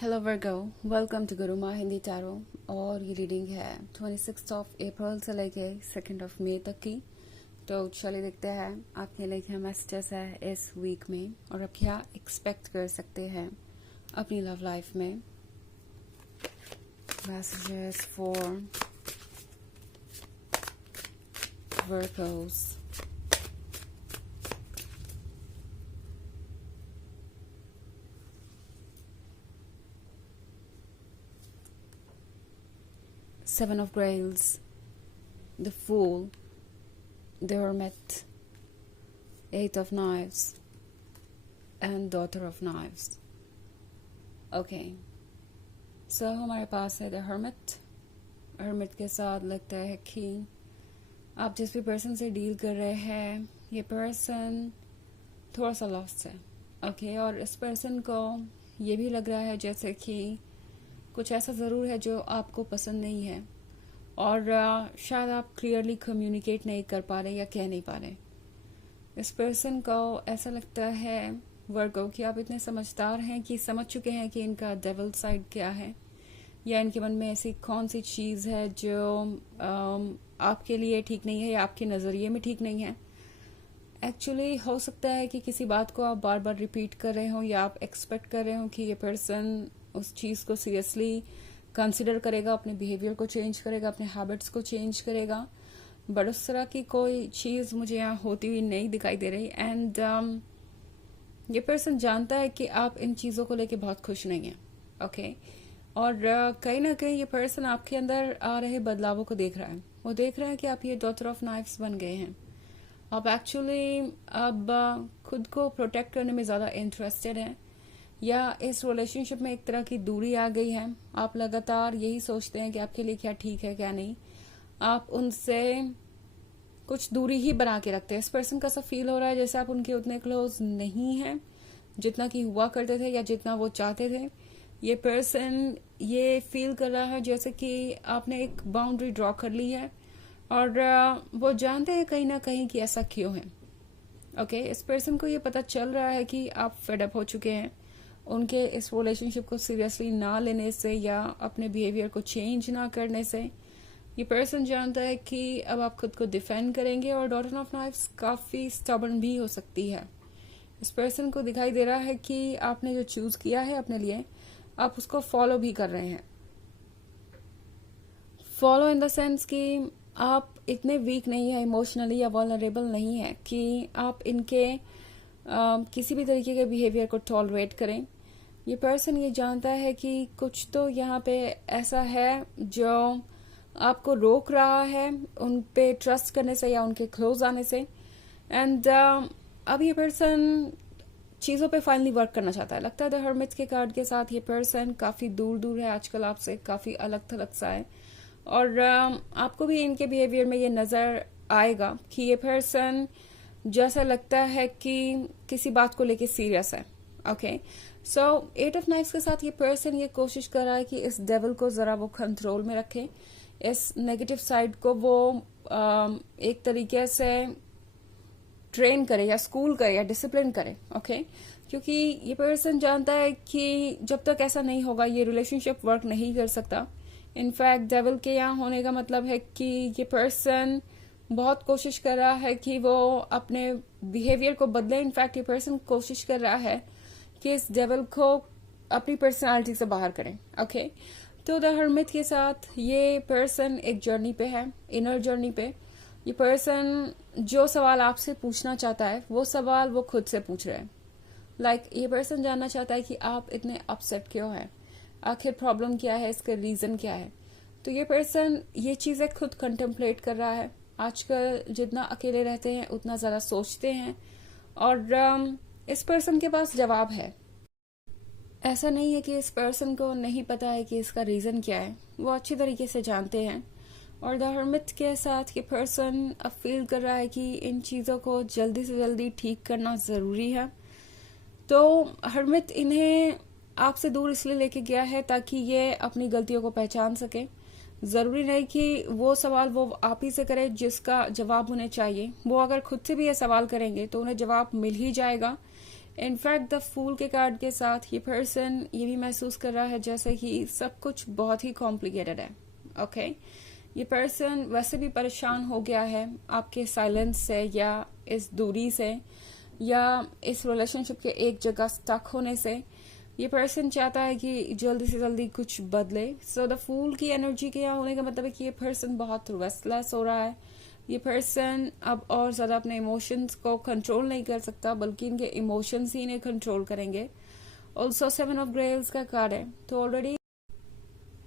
Hello Virgo, welcome to Guruma Hindi tarot. और ये reading है 26 अप्रैल से लेके 2 मई तक की। तो चलिए देखते हैं आपके लिए क्या मैसेजेस है इस वीक में और आप क्या एक्सपेक्ट कर सकते हैं अपनी लव लाइफ में। Messages for Virgo's. Seven of Grails, the Fool, the Hermit, Eight of Knives, and Daughter of Knives. Okay, so हमारे पास है The Hermit। Hermit के साथ लगता है कि आप जिस भी पर्सन से डील कर रहे हैं ये पर्सन थोड़ा सा लॉस्ट है। ओके, और इस पर्सन को ये भी लग रहा है जैसे कि कुछ ऐसा ज़रूर है जो आपको पसंद नहीं है और शायद आप क्लियरली कम्युनिकेट नहीं कर पा रहे या कह नहीं पा रहे। इस पर्सन को ऐसा लगता है वर्गो कि आप इतने समझदार हैं कि समझ चुके हैं कि इनका डेविल साइड क्या है या इनके मन में ऐसी कौन सी चीज़ है जो आपके लिए ठीक नहीं है या आपके नज़रिए में ठीक नहीं है। एक्चुअली हो सकता है कि किसी बात को आप बार बार रिपीट कर रहे हो या आप एक्सपेक्ट कर रहे हो कि ये पर्सन उस चीज़ को सीरियसली कंसिडर करेगा, अपने बिहेवियर को चेंज करेगा, अपने हैबिट्स को चेंज करेगा, बट उस तरह की कोई चीज़ मुझे यहाँ होती हुई नहीं दिखाई दे रही। एंड ये पर्सन जानता है कि आप इन चीज़ों को लेके बहुत खुश नहीं हैं। ओके, और कहीं ना कहीं ये पर्सन आपके अंदर आ रहे बदलावों को देख रहा है। वो देख रहा है कि आप ये डॉटर ऑफ नाइफ्स बन गए हैं। आप एक्चुअली अब खुद को प्रोटेक्ट करने में ज़्यादा इंटरेस्टेड हैं या इस रिलेशनशिप में एक तरह की दूरी आ गई है। आप लगातार यही सोचते हैं कि आपके लिए क्या ठीक है क्या नहीं। आप उनसे कुछ दूरी ही बना के रखते हैं। इस पर्सन का सा फील हो रहा है जैसे आप उनके उतने क्लोज नहीं हैं जितना कि हुआ करते थे या जितना वो चाहते थे। ये पर्सन ये फील कर रहा है जैसे कि आपने एक बाउंड्री ड्रॉ कर ली है और वो जानते हैं कहीं ना कहीं कि ऐसा क्यों है। ओके, इस पर्सन को ये पता चल रहा है कि आप फेड अप हो चुके हैं उनके इस रिलेशनशिप को सीरियसली ना लेने से या अपने बिहेवियर को चेंज ना करने से। ये पर्सन जानता है कि अब आप खुद को डिफेंड करेंगे और डॉटर ऑफ नाइफ्स काफ़ी स्टबर्न भी हो सकती है। इस पर्सन को दिखाई दे रहा है कि आपने जो चूज़ किया है अपने लिए आप उसको फॉलो भी कर रहे हैं। फॉलो इन द सेंस कि आप इतने वीक नहीं है इमोशनली या वल्नरेबल नहीं है कि आप इनके किसी भी तरीके के बिहेवियर को टॉलरेट करें। ये पर्सन ये जानता है कि कुछ तो यहाँ पे ऐसा है जो आपको रोक रहा है उन पे ट्रस्ट करने से या उनके क्लोज आने से। एंड अब ये पर्सन चीज़ों पे फाइनली वर्क करना चाहता है। लगता है द हर्मिट के कार्ड के साथ ये पर्सन काफ़ी दूर दूर है आजकल आपसे, काफ़ी अलग थलग सा है और आपको भी इनके बिहेवियर में ये नज़र आएगा कि ये पर्सन जैसा लगता है कि किसी बात को लेके सीरियस है। ओके, सो 8 ऑफ नाइफ्स के साथ ये पर्सन ये कोशिश कर रहा है कि इस डेविल को ज़रा वो कंट्रोल में रखे, इस नेगेटिव साइड को वो एक तरीके से ट्रेन करे या स्कूल करे या डिसिप्लिन करे। ओके, क्योंकि ये पर्सन जानता है कि जब तक ऐसा नहीं होगा ये रिलेशनशिप वर्क नहीं कर सकता। इनफैक्ट डेविल के यहाँ होने का मतलब है कि ये पर्सन बहुत कोशिश कर रहा है कि वो अपने बिहेवियर को बदले। इनफैक्ट ये पर्सन कोशिश कर रहा है कि इस डेविल को अपनी पर्सनालिटी से बाहर करें। ओके, तो द हर्मिट के साथ ये पर्सन एक जर्नी पे है, इनर जर्नी पे। ये पर्सन जो सवाल आपसे पूछना चाहता है वो सवाल वो खुद से पूछ रहे हैं। लाइक ये पर्सन जानना चाहता है कि आप इतने अपसेट क्यों हैं, आखिर प्रॉब्लम क्या है, इसका रीज़न क्या है। तो ये पर्सन ये चीज़ें खुद कंटेम्पलेट कर रहा है। आजकल जितना अकेले रहते हैं उतना ज़्यादा सोचते हैं और इस पर्सन के पास जवाब है। ऐसा नहीं है कि इस पर्सन को नहीं पता है कि इसका रीज़न क्या है, वो अच्छी तरीके से जानते हैं। और द हर्मिट के साथ ये पर्सन अब फील कर रहा है कि इन चीज़ों को जल्दी से जल्दी ठीक करना ज़रूरी है। तो हर्मिट इन्हें आपसे दूर इसलिए लेके गया है ताकि ये अपनी गलतियों को पहचान सके। ज़रूरी नहीं कि वो सवाल वो आप ही से करे जिसका जवाब उन्हें चाहिए। वो अगर खुद से भी ये सवाल करेंगे तो उन्हें जवाब मिल ही जाएगा। इनफैक्ट द फूल के कार्ड के साथ ये पर्सन ये भी महसूस कर रहा है जैसे कि सब कुछ बहुत ही कॉम्प्लिकेटेड है। ओके ये पर्सन वैसे भी परेशान हो गया है आपके साइलेंस से या इस दूरी से या इस रिलेशनशिप के एक जगह स्टक होने से। ये पर्सन चाहता है कि जल्दी से जल्दी कुछ बदले। सो द फूल की एनर्जी के यहाँ होने का मतलब है कि ये पर्सन बहुत रेस्टलेस हो रहा है। ये पर्सन अब और ज्यादा अपने इमोशंस को कंट्रोल नहीं कर सकता बल्कि इनके इमोशंस ही इन्हें कंट्रोल करेंगे। ऑल्सो 7 ऑफ ग्रेल्स का कार्ड है, तो ऑलरेडी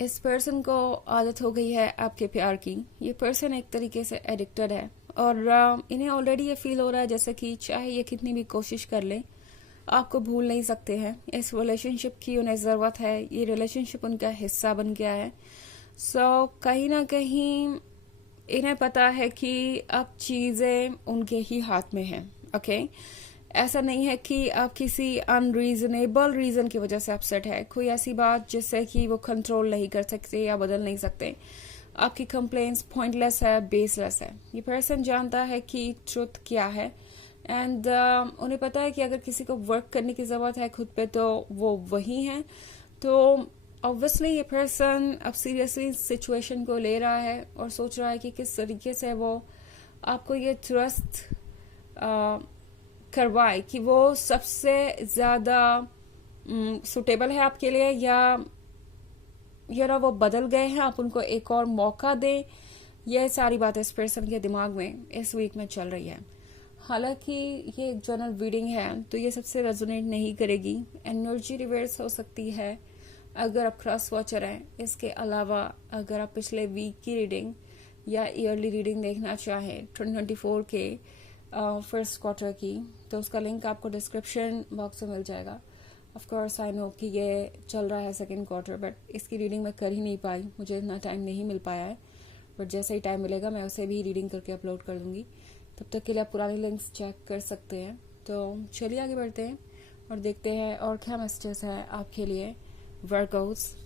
इस पर्सन को आदत हो गई है आपके प्यार की। ये पर्सन एक तरीके से एडिक्टेड है और इन्हें ऑलरेडी ये फील हो रहा है जैसे कि चाहे ये कितनी भी कोशिश कर ले आपको भूल नहीं सकते हैं। इस रिलेशनशिप की उन्हें जरूरत है, ये रिलेशनशिप उनका हिस्सा बन गया है। सो कहीं ना कहीं इन्हें पता है कि अब चीजें उनके ही हाथ में हैं। ओके ऐसा नहीं है कि आप किसी अनरीजनेबल रीजन की वजह से अपसेट है, कोई ऐसी बात जिससे कि वो कंट्रोल नहीं कर सकते या बदल नहीं सकते। आपकी कंप्लेंट्स पॉइंटलेस है, बेसलेस है। ये पर्सन जानता है कि ट्रुथ क्या है एंड उन्हें पता है कि अगर किसी को वर्क करने की जरूरत है खुद पे तो वो वही है। तो ऑब्वियसली ये पर्सन अब सीरियसली सिचुएशन को ले रहा है और सोच रहा है कि किस तरीके से वो आपको ये ट्रस्ट करवाए कि वो सबसे ज्यादा सुटेबल है आपके लिए या वो बदल गए हैं, आप उनको एक और मौका दें। ये सारी बातें इस पर्सन के दिमाग में इस वीक में चल रही है। हालांकि ये एक जनरल रीडिंग है तो ये सबसे रेजोनेट नहीं करेगी। एनर्जी रिवर्स हो सकती है अगर आप क्रॉस वॉचर हैं। इसके अलावा अगर आप पिछले वीक की रीडिंग या ईयरली रीडिंग देखना चाहें 2024 के फर्स्ट क्वार्टर की तो उसका लिंक आपको डिस्क्रिप्शन बॉक्स में मिल जाएगा। ऑफ कोर्स आई नो कि ये चल रहा है सेकंड क्वार्टर बट इसकी रीडिंग मैं कर ही नहीं पाई, मुझे इतना टाइम नहीं मिल पाया है। बट जैसे ही टाइम मिलेगा मैं उसे भी रीडिंग करके अपलोड कर दूंगी। तब तक के लिए आप पुराने लिंक्स चेक कर सकते हैं। तो चलिए आगे बढ़ते हैं और देखते हैं और क्या मैसेजेस है आपके लिए Virgo's.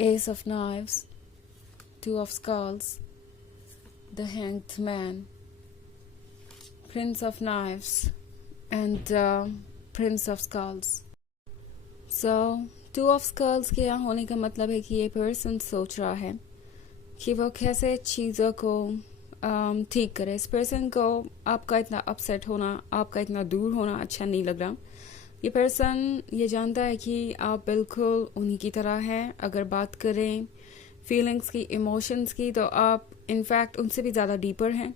S of knives, 2 of skulls, the hanged man, Prince of Knives and Prince of Skulls. So 2 of Skulls के यहाँ होने का मतलब है कि ये पर्सन सोच रहा है कि वो कैसे चीज़ों को ठीक करे। इस पर्सन को आपका इतना अपसेट होना, आपका इतना दूर होना अच्छा नहीं लग रहा। ये पर्सन ये जानता है कि आप बिल्कुल उन्हीं की तरह हैं। अगर बात करें फीलिंग्स की, इमोशंस की, तो आप इनफैक्ट उनसे भी ज़्यादा डीपर हैं।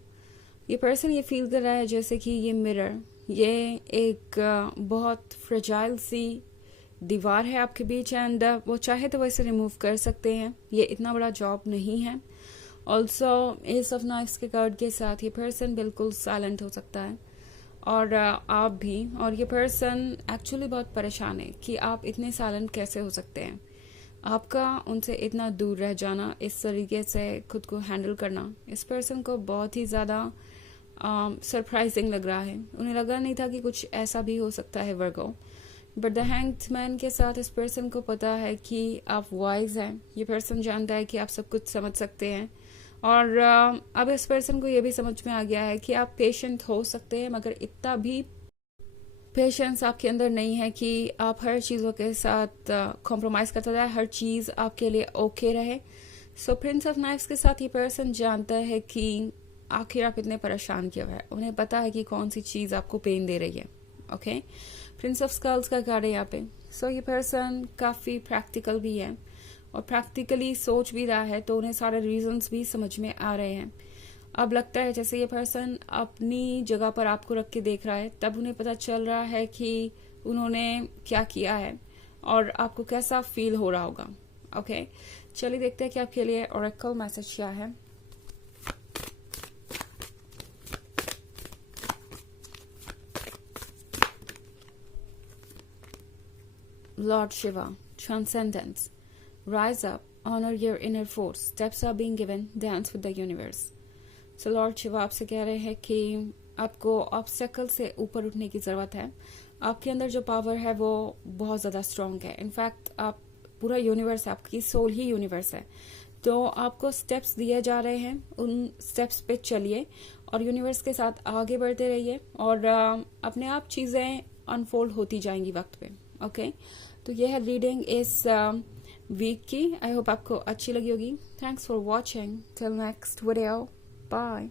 ये पर्सन ये फील कर रहा है जैसे कि ये मिरर, ये एक बहुत फ्रेजाइल सी दीवार है आपके बीच एंड वो चाहे तो वो इसे रिमूव कर सकते हैं। ये इतना बड़ा जॉब नहीं है। ऑल्सो एस ऑफ नाइफ्स के कार्ड के साथ ये पर्सन बिल्कुल साइलेंट हो सकता है और आप भी। और ये पर्सन एक्चुअली बहुत परेशान है कि आप इतने साइलेंट कैसे हो सकते हैं। आपका उनसे इतना दूर रह जाना, इस तरीके से खुद को हैंडल करना इस पर्सन को बहुत ही ज़्यादा सरप्राइजिंग लग रहा है। उन्हें लगा नहीं था कि कुछ ऐसा भी हो सकता है वर्गो। बट द हैंग्ड मैन के साथ इस पर्सन को पता है कि आप वाइज हैं। ये पर्सन जानता है कि आप सब कुछ समझ सकते हैं और अब इस पर्सन को ये भी समझ में आ गया है कि आप पेशेंट हो सकते हैं मगर इतना भी पेशेंस आपके अंदर नहीं है कि आप हर चीज़ों के साथ कॉम्प्रोमाइज करता जाए, हर चीज़ आपके लिए ओके रहे। सो प्रिंस ऑफ नाइफ्स के साथ ये पर्सन जानता है कि आखिर आप इतने परेशान क्यों है। उन्हें पता है कि कौन सी चीज़ आपको पेन दे रही है। ओके प्रिंस ऑफ स्कल्स का कार्ड है यहाँ पे। सो ये पर्सन काफ़ी प्रैक्टिकल भी है और प्रैक्टिकली सोच भी रहा है, तो उन्हें सारे रीजंस भी समझ में आ रहे हैं। अब लगता है जैसे ये पर्सन अपनी जगह पर आपको रख के देख रहा है, तब उन्हें पता चल रहा है कि उन्होंने क्या किया है और आपको कैसा फील हो रहा होगा। ओके चलिए देखते हैं कि आपके लिए ओरेकल मैसेज क्या है। Lord Shiva, transcendence, rise up, honor your inner force, steps are being given, dance with the universe. So Lord Shiva आपसे कह रहे हैं कि आपको ऑब्स्टेकल से ऊपर उठने की जरूरत है। आपके अंदर जो पावर है वो बहुत ज्यादा स्ट्रांग है। इनफैक्ट आप पूरा यूनिवर्स है, आपकी सोल ही यूनिवर्स है। तो आपको स्टेप्स दिए जा रहे हैं, उन स्टेप्स पे चलिए और यूनिवर्स के साथ आगे बढ़ते रहिए और अपने आप चीज़ें अनफोल्ड होती जाएंगी वक्त पे। ओके, तो ये है रीडिंग इस वीक की। आई होप आपको अच्छी लगी होगी। Thanks for watching, till next video, bye.